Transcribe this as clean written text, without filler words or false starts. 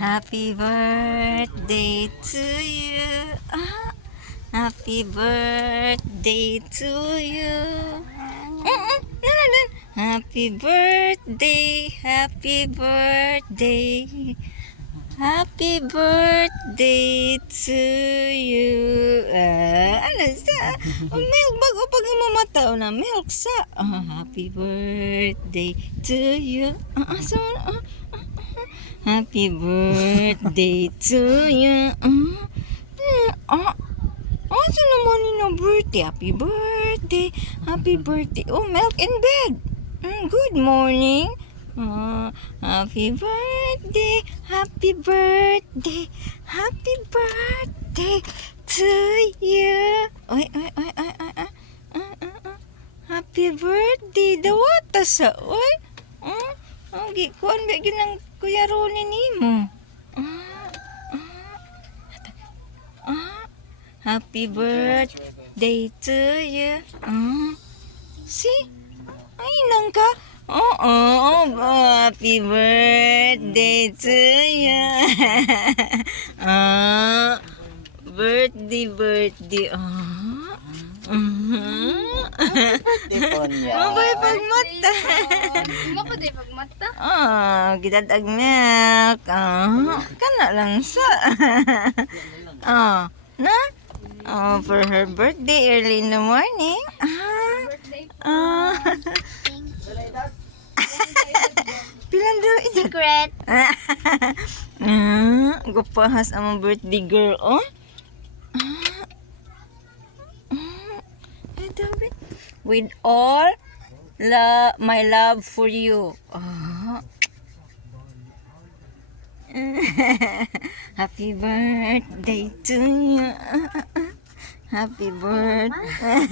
Happy birthday to you. Happy birthday to you. Happy birthday, happy birthday. Happy birthday to you. Ano sa? Milk bago pag mamataw na milk sa. Happy birthday to you. Happy birthday to you. Asa naman yung birthday? Happy birthday. Happy birthday. Oh, milk in bed. Good morning. Happy birthday. Happy birthday. Happy birthday to you. Oy. Happy birthday. Dawata sa. Oy. Kuan ba ginang Kuya Ronnie nimo? Happy birthday to you. See? Ay, nang ka. Happy birthday to you. Birthday. Mabay pagmata. Mapaday pagmata. Gidadag milk. Kana lang sa. Na? For her birthday early in the morning. Pilang daw ito? Secret. Gupahas ang birthday girl, oh. With all my love for you. Happy birthday to you. Happy birthday.